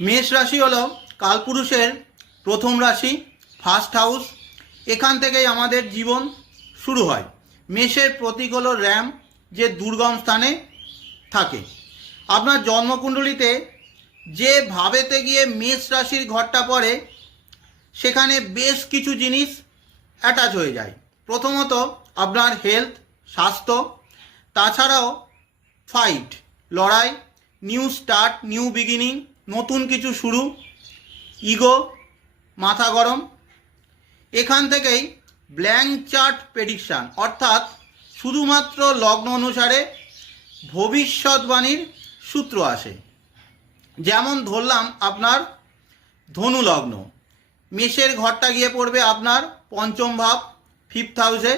মেষ রাশি হলো কালপুরুষের প্রথম রাশি, ফার্স্ট হাউস। এখান থেকেই আমাদের জীবন শুরু হয়। মেষের প্রতীক হলো র্যাম, যে দুর্গম স্থানে থাকে। আপনার জন্মকুণ্ডলিতে যে ভাবেতে গিয়ে মেষ রাশির ঘরটা পড়ে, সেখানে বেশ কিছু জিনিস অ্যাটাচ হয়ে যায়। প্রথমত আপনার হেলথ, স্বাস্থ্য, তাছাড়াও ফাইট, লড়াই, নিউ স্টার্ট, নিউ বিগিনিং, নতুন কিছু শুরু, ইগো, মাথা গরম। এখান থেকেই ব্ল্যাঙ্ক চার্ট প্রেডিকশান, অর্থাৎ শুধুমাত্র লগ্ন অনুসারে ভবিষ্যৎবাণীর সূত্র আসে। যেমন ধরলাম আপনার ধনু লগ্ন, মেষের ঘরটা গিয়ে পড়বে আপনার পঞ্চম ভাব, ফিফথ হাউসে।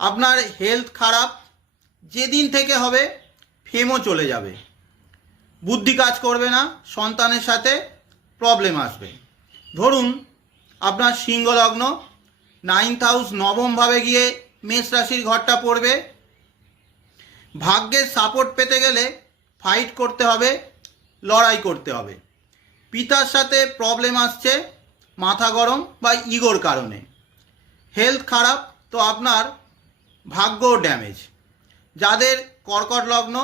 আপনার হেলথ খারাপ, যেদিন থেকে হবে ফেমও চলে যাবে, বুদ্ধি কাজ করবে না, সন্তানের সাথে প্রবলেম আসবে। ধরুন আপনার সিংহ লগ্ন, নাইন্থ হাউস নবম ভাবে গিয়ে মেষ রাশির ঘরটা পড়বে। ভাগ্যের সাপোর্ট পেতে গেলে ফাইট করতে হবে, লড়াই করতে হবে। পিতার সাথে প্রবলেম আসছে মাথা গরম বা ইগোর কারণে। হেলথ খারাপ, তো আপনার ভাগ্য ড্যামেজ। যাদের কর্কট লগ্ন,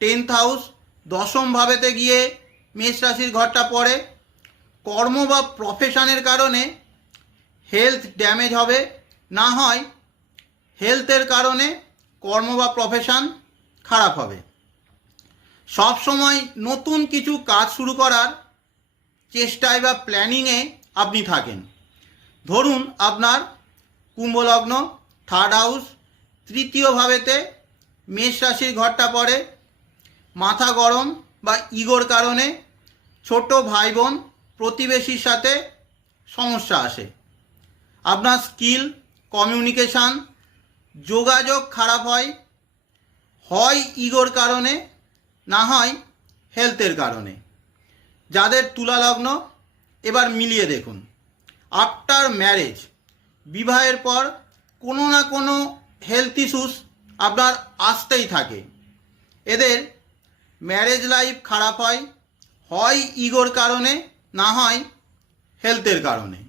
টেন্থ হাউস দশম ভাবেতে গিয়ে মেষ রাশির ঘরটা পড়ে, কর্ম বা প্রফেশনের কারণে হেলথ ড্যামেজ হবে, না হয় হেলথের কারণে কর্ম বা প্রফেশন খারাপ হবে। সব সময় নতুন কিছু কাজ শুরু করার চেষ্টায় বা প্ল্যানিংয়ে আপনি থাকেন। ধরুন আপনার কুম্ভ লগ্ন, থার্ড হাউস তৃতীয় ভাবেতে মেষ রাশির ঘরটা পড়ে। মাথা গরম বা ইগোর কারণে ছোট ভাই বোন, প্রতিবেশীর সাথে সমস্যা আসে। আপনার স্কিল, কমিউনিকেশান, যোগাযোগ খারাপ হয়, হয় ইগোর কারণে, না হয় হেলথের কারণে। যাদের তুলা লগ্ন, এবার মিলিয়ে দেখুন। আফটার ম্যারেজ, বিবাহের পর কোনো না কোনো হেলথ ইস্যুস আপনার আসতেই থাকে। এদের ম্যারেজ লাইফ খারাপ হয়, হয় ইগোর কারণে, না হয় হেলথের কারণে।